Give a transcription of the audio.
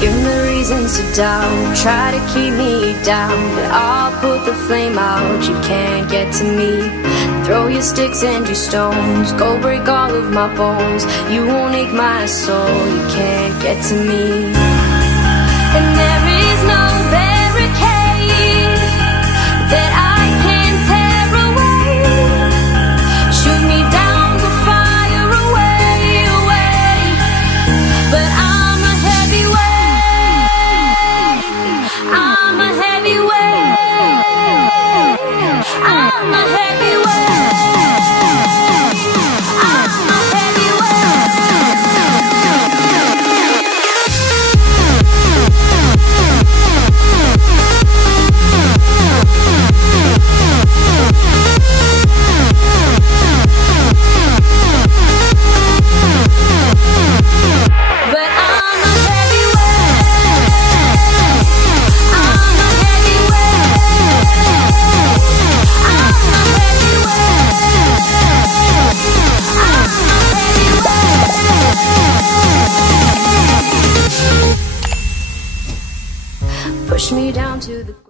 Give me reasons to doubt, try to keep me down, but I'll put the flame out, you can't get to me. Throw your sticks and your stones, go break all of my bones, you won't ache my soul, you can't get to me. And there is no barricade that I can tear away. Shoot me down, the fire away, away. But I'm a heavyweight, I'm a heavyweight, I'm a heavyweight, I'm a push me down to the